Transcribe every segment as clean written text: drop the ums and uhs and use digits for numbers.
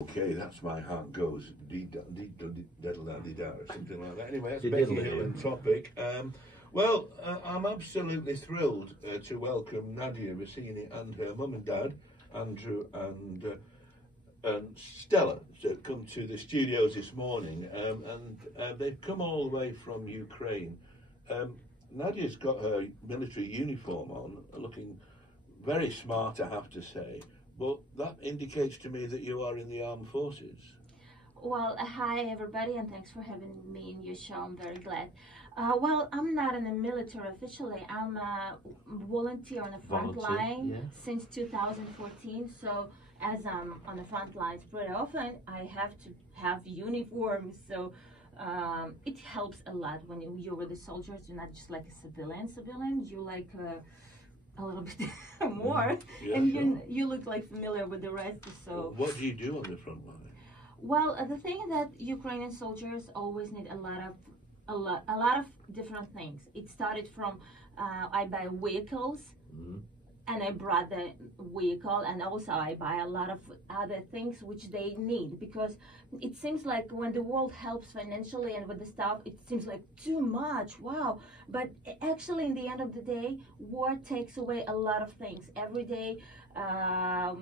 Okay, that's my heart goes dee-da-dee-da-dee-da-da-dee-da, or something like that. Anyway, that's Becky Hill and topic. I'm absolutely thrilled to welcome Nadya, Vasina, and her mum and dad, Andrew and Stella, to come to the studios this morning. They've come all the way from Ukraine. Nadia's got her military uniform on, looking very smart, I have to say. But that indicates to me that you are in the armed forces. Well, hi everybody, and thanks for having me in your show. I'm very glad. Well, I'm not in the military officially. I'm a volunteer on the front line since 2014. So, as I'm on the front lines pretty often, I have to have uniforms. So, it helps a lot when you're with the soldiers. You're not just like a civilian. You're like a little bit more, and you look like familiar with the rest. So what do you do on the front line? Well, the thing that Ukrainian soldiers always need a lot of different things. It started from I buy vehicles, and I brought the vehicle, and also I buy a lot of other things which they need, because it seems like when the world helps financially and with the stuff, it seems like too much. Wow. But actually, in the end of the day, war takes away a lot of things. Every day, a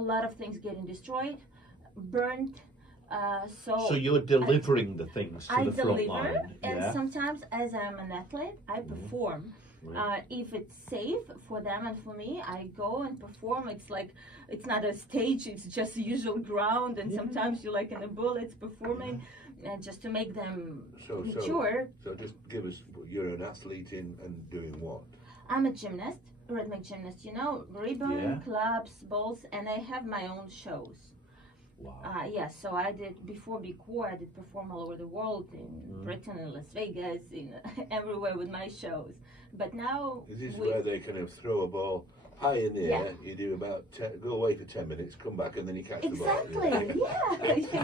lot of things getting destroyed, burnt. So you're delivering the things to the front line. And sometimes, as I'm an athlete, I perform. If it's safe for them and for me, I go and perform. It's like, it's not a stage, it's just the usual ground, and sometimes you're like in a bullets performing, just to make them mature. So just give us, you're an athlete and doing what? I'm a gymnast, rhythmic gymnast, ribbon, clubs, balls, and I have my own shows. Wow. Yes, so I did, before I did perform all over the world, in Britain, in Las Vegas, everywhere with my shows. But now... Is this where they kind of throw a ball high in the air, you do about, go away for 10 minutes, come back, and then you catch the ball? Exactly,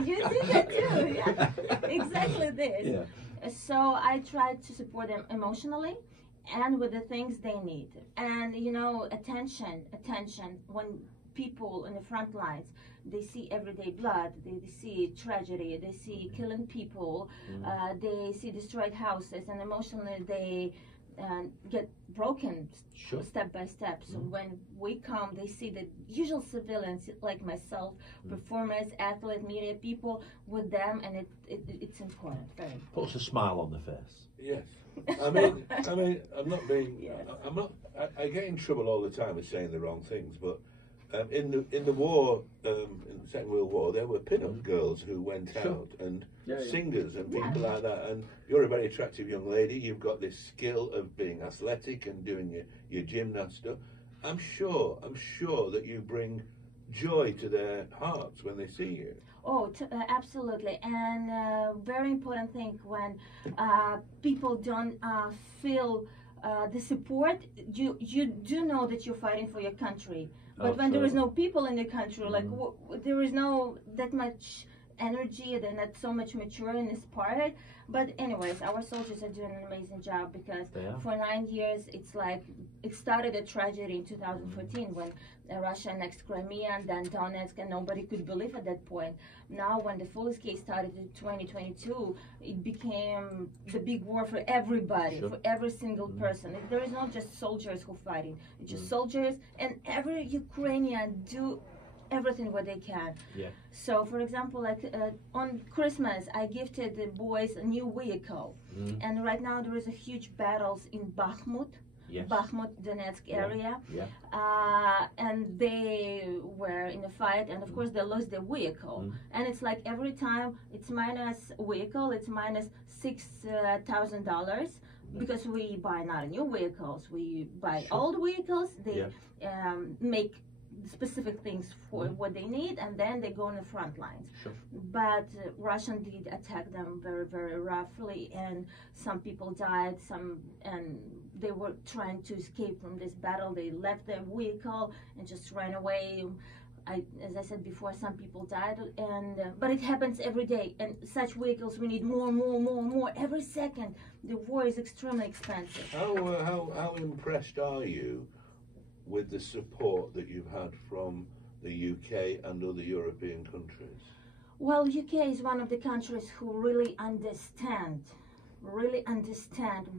you do that too, exactly this. So I try to support them emotionally and with the things they need. And, attention, when people in the front lines, they see everyday blood, they see tragedy, they see killing people, they see destroyed houses, and emotionally they get broken step by step. So when we come, they see the usual civilians like myself, performers, athletes, media people with them, and it's important. Very important. Puts a smile on the face. Yes. I mean, I'm not being, I get in trouble all the time with saying the wrong things, but in the war, in the Second World War, there were pin-up girls who went out, and singers and people like that. And you're a very attractive young lady. You've got this skill of being athletic and doing your gymnast stuff. I'm sure that you bring joy to their hearts when they see you. Oh, absolutely. And very important thing, when people don't feel the support, you do know that you're fighting for your country. But when there is no people in the country, like there is no that much energy, they're not so much mature in this part. But anyways, our soldiers are doing an amazing job, because for 9 years, it's like, it started a tragedy in 2014 when Russia annexed Crimea and then Donetsk, and nobody could believe at that point. Now, when the full case started in 2022, it became the big war for everybody, for every single person. There is not just soldiers who are fighting, it's just soldiers, and every Ukrainian do everything what they can. So, for example, like on Christmas, I gifted the boys a new vehicle, and right now there is a huge battles in Bakhmut, Donetsk area, and they were in a fight, and of course they lost their vehicle, and it's like every time it's minus vehicle, it's minus $6,000, because we buy not new vehicles, we buy old vehicles. They make specific things for what they need, and then they go on the front lines. But Russian did attack them very, very roughly, and some people died, and they were trying to escape from this battle. They left their vehicle and just ran away. As I said before, some people died, and but it happens every day, and such vehicles we need more every second. The war is extremely expensive. How impressed are you with the support that you've had from the UK and other European countries? Well, UK is one of the countries who really understand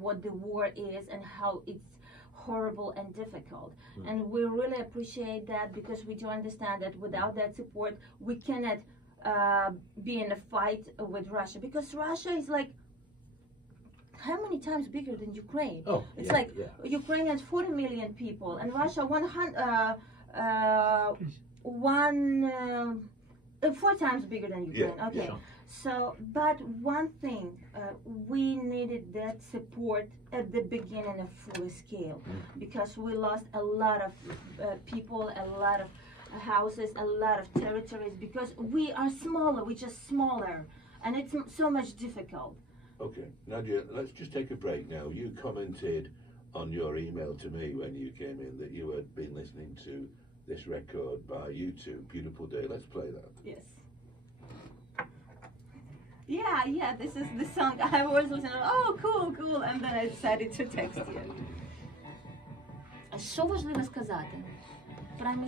what the war is and how it's horrible and difficult. And we really appreciate that, because we do understand that without that support, we cannot be in a fight with Russia, because Russia is like how many times bigger than Ukraine? Oh, it's yeah, like yeah. Ukraine has 40 million people, and Russia 4 times bigger than Ukraine. Yeah, okay. yeah. So, but one thing, we needed that support at the beginning of full scale, because we lost a lot of people, a lot of houses, a lot of territories, because we are smaller, we're just smaller, and it's so much difficult. Okay, Nadya, let's just take a break now. You commented on your email to me when you came in that you had been listening to this record by U2, Beautiful Day. Let's play that. Yes. Yeah, this is the song I was listening to. Oh, cool, and then I decided to text you. Що важливо сказати? Прямо